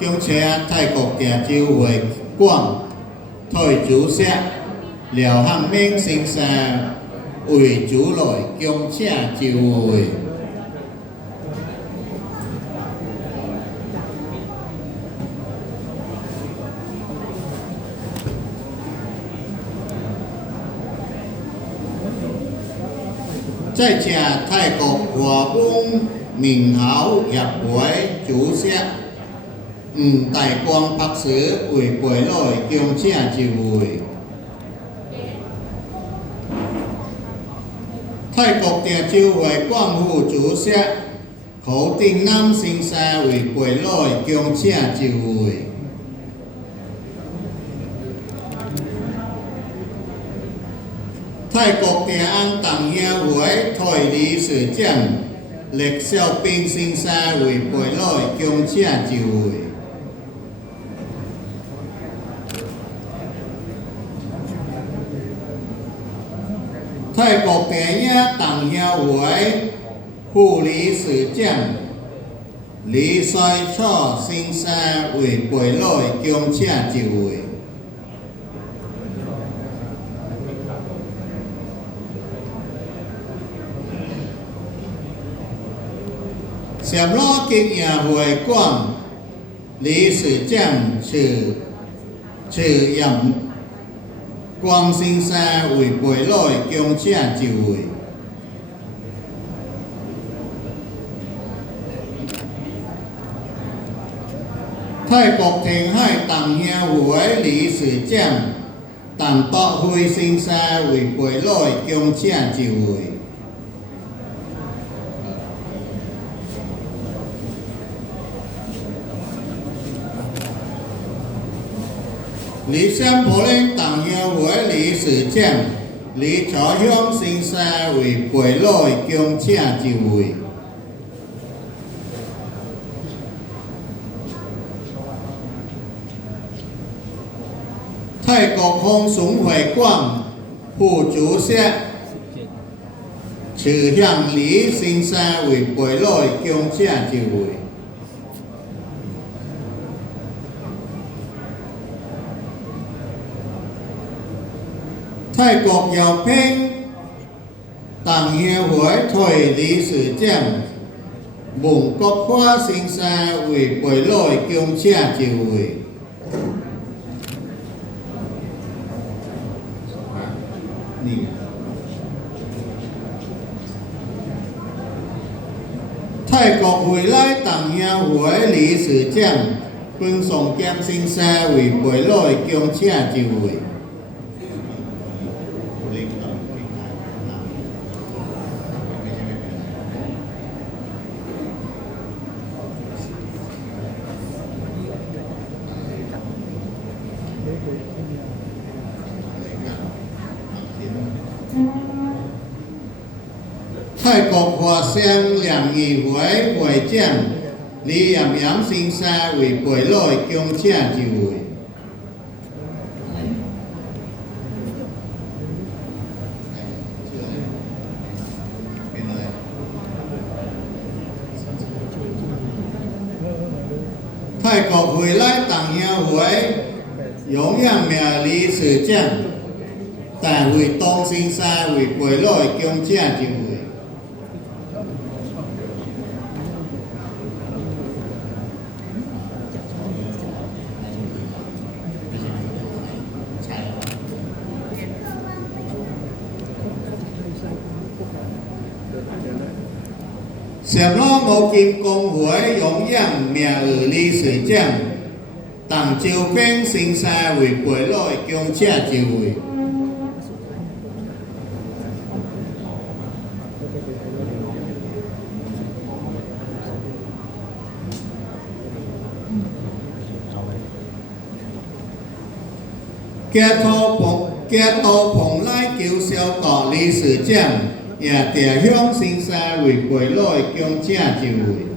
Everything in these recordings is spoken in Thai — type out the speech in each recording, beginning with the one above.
恭请泰国行州会馆退主席廖汉明先生为主来恭请州会。再请泰国华文名校协会主席 吴大光博士为陪来恭请就会。泰国定州会管副主席侯定南先生为陪来恭请就会。泰国定安党协会台理事长lịch孝斌先生为陪来恭请就会。 泰国电影党协会副理事长李衰楚先生为陪来恭请就会。SM 罗经营会馆理事长是是杨 光先生为陪来恭请就会。泰国填海党协会理事长陈德辉先生为陪来恭请就会。 lý xem bố lên tặng hiệu với lý sử chèm lý chó hương sinh xa vì quấy lội kiêm chia chỉ vui Thầy có không súng huệ quang Phủ chú xe, Trừ hiạng lý sinh xa vì quấy lội kiêm chia chỉ vui 泰国药品党协会台理事长孟国华先生为陪来恭请就会。你泰国回来党协会理事长孙崇坚先生为陪来恭请就会。 xem làm nghỉ huế buổi chiêm lý em em sinh xa ủy buổi lội, kiông chia chỉ huế Thái cổ hồi lại tặng nhau huế, giống nhà mẹ lý sử chiêm tại huế tông sinh xa ủy buổi lội, kiông chia chỉ huế Chẹp lo một kim công huế giống dặn mẹ ở ly sử chẳng Tặng chiều quen sinh xa hủy cuối lội kiông trẻ chiều hủy Kẻ thô phòng kẻ thô phòng lai cứu xeo tỏ ly sử chẳng 也定向新山为回来供正就位。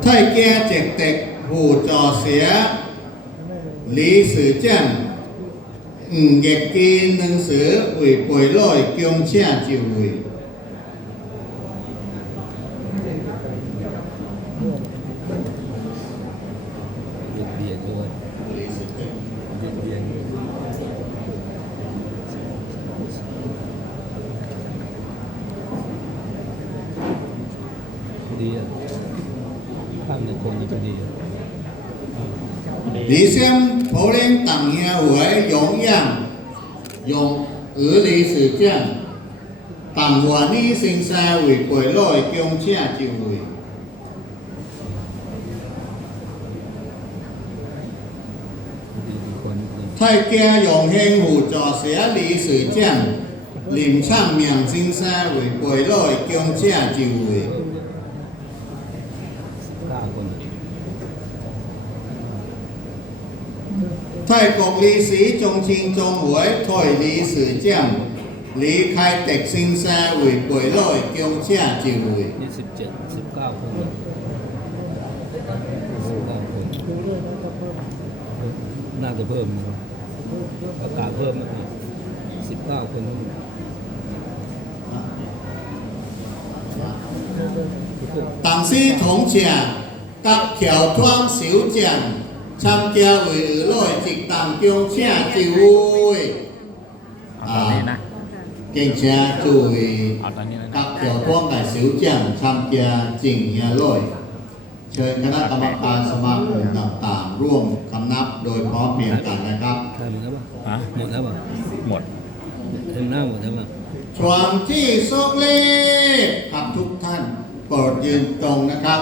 太家直直互助社，李事长吳日基能使為回來供正就位。lý xem lên tặng nhà với dũng yang dũng ở lý sự tặng hòa ni sinh xa vì quầy lôi kiông chia chiều người thay kia dũng hên hù trò xé lý sự trang liềm sang miệng sinh xa vì quầy lôi kiông chia chiều người 泰国历史中心中会退历史将，李开迪先生为背落恭请就位。 นี่สิบเจ็ดสิบเก้าคนสิบเก้าคนน่าจะเพิ่มนะประกาศเพิ่มอีกสิบเก้าคน 当时同奖甲乔装小将 trăm kia với lỗi trịch tạm kiêu xe chỉ vui à kinh xe chùi các kiểu thuốc cải xíu chẳng trăm kia chỉnh nhà lỗi เชิญคณะกรรมการสมาคมต่างๆ ร่วมคำนับโดยพร้อมเพรียงกันนะครับหมดแล้วป่ะหมดถึงหน้าหมดแล้วป่ะชวงที่โซกลีครับทุกท่านโปรดยืนตรงนะครับ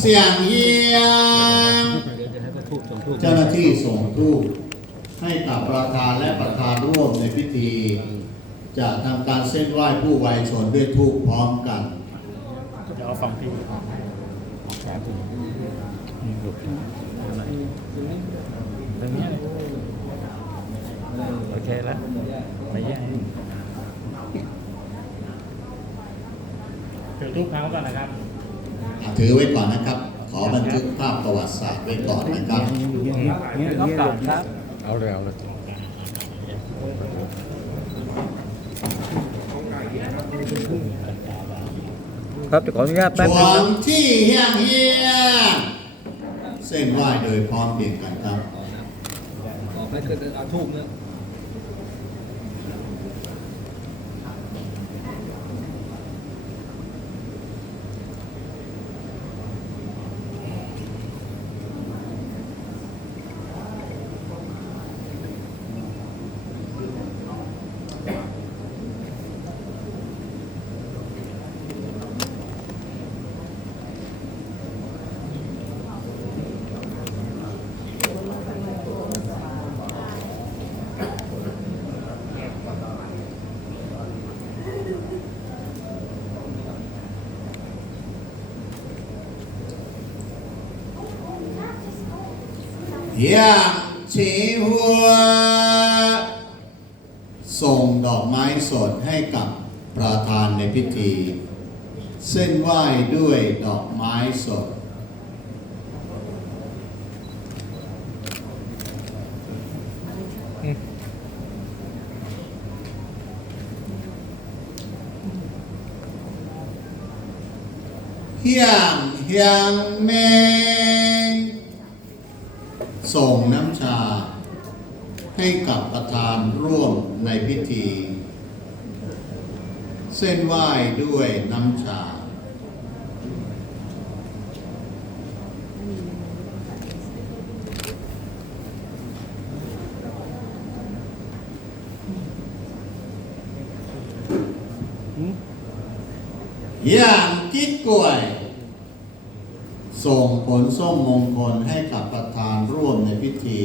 เสียงเยี่ยง เดี๋ยวจะให้เขาทูบส่งทูบเจ้าหน้าที่ส่งทูปให้กับประธานและประธานร่วมในพิธี จะทำการเส้นไหว้ผู้ไวยชนด้วยทูปพร้อมกันเดี๋ยวเอาฟังพี่แอบดูนี่หลุดอะไรตรงนี้เลยโอเคแล้วไม่แย่งถือทุกครั้งก่อนนะครับอะถือไว้ก่อนนะครับ ขอบันทึกภาพประวัติศาสตร์ไว้ก่อนนะครับก็กลับครับเอาเลยเอาเลยครับจะขออนุญาตชแป๊บวนึงนะนที่เฮียงเฮียงเส้นไหว้โดยพร้อมเพรียงกันครับออกให้เกิดเอาทูบเนี่ย อย่างชีหัว ส่งดอกไม้สดให้กับประธานในพิธี เส้นไหว้ด้วยดอกไม้สดเฮียงเฮียงเม ส่งน้ำชา ให้กับประธานร่วมในพิธี เส้นไหว้ด้วยน้ำชา อย่างกิ๊กกล้วย ส่งผลส้มมงคลให้กับประธานร่วมในพิธี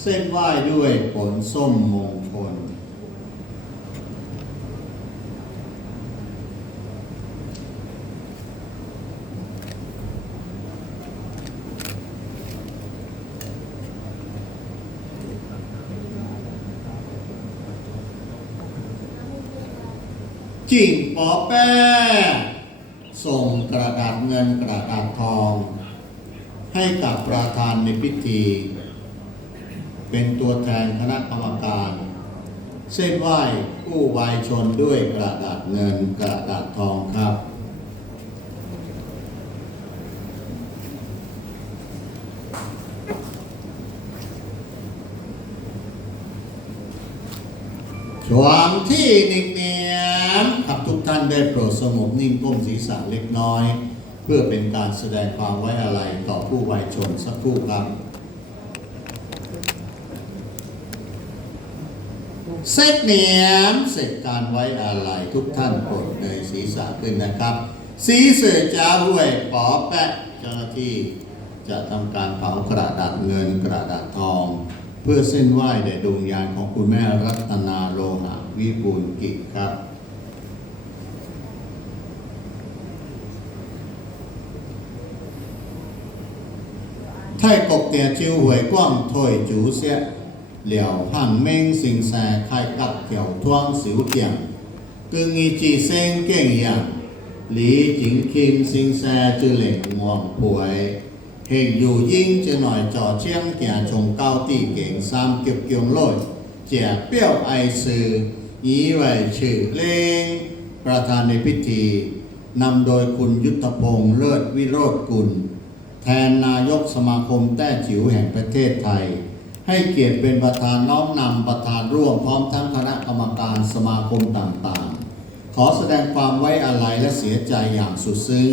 เส้นไหว้ด้วยผลส้มมงคล กิ่งปอแป้ ส่งกระดาษเงินกระดาษทอง ให้กับประธานในพิธี เป็นตัวแทนคณะกรรมการ เส้นไหว้ผู้วายชนด้วยกระดาษเงินกระดาษทองครับชวามที่หนิ่งนี ได้โปรดสงบนิ่งก้มศีรษะเล็กน้อย เพื่อเป็นการแสดงความไว้อาลัยต่อผู้วายชนสักครู่ครับ เสร็จเนียมเสร็จการไว้อาลัยทุกท่านโปรดเงยศีรษะขึ้นนะครับ สีเสือจ้าห้วยปอแปะเจ้าหน้าที่จะทำการเผากระดาษเงินกระดาษทองเพื่อเส้นไหว้แด่ดวงวิญาณของคุณแม่รัตนาโลหะวิบูลกิจครับ 泰国嘅召回光推主席廖汉明先生开甲条窗小店，更以自身经验，李景kim先生之灵王培，现如英之内助将行从高地景三级强内，借表爱事以为ชื่อเล่งประธานในพิธีนำโดยคุณยุทธพงษ์เลิศวิโรธกุล แ ทนนายกสมาคมแต้จิ๋วแห่งประเทศไทย ให้เกียรติเป็นประธานน้อมนำประธานร่วมพร้อมทั้งคณะกรรมการสมาคมต่างๆ ขอแสดงความไว้อาลัยและเสียใจอย่างสุดซึ้ง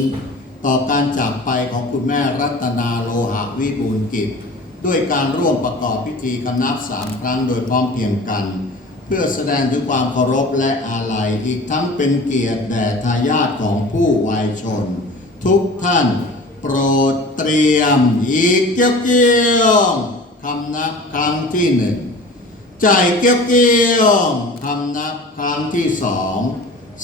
ต่อการจากไปของคุณแม่รัตนาโลหะวิบูลกิจ ด้วยการร่วมประกอบพิธีคำนับสามครั้งโดยพร้อมเพียงกัน เพื่อแสดงถึงความเคารพและอาลัยอีกทั้งเป็นเกียรติแด่ทายาทของผู้วายชน ทุกท่าน ปรดเตรียมอีกเกี้ยวเกี้ยวคำนับครั้งที่หนึ่งใจเกี้ยวเกี้ยวคำนับครั้งที่สอง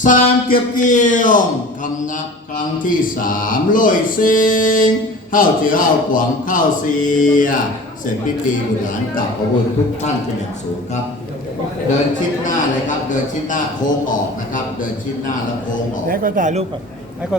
สามเกี้ยวเกี้ยวคำนับครั้งที่สามลอยซิงเข้าเจือเข้ากวางเข้าเสียเสร็จพิธีบุญหลานกลับขอบคุณทุกท่านเป็นอย่างสูงครับ เดินชิดหน้าเลยครับ เดินชิดหน้าโค้งออกนะครับ เดินชิดหน้าแล้วโค้งออก ให้ก็ถ่ายรูปก่อนให้ก็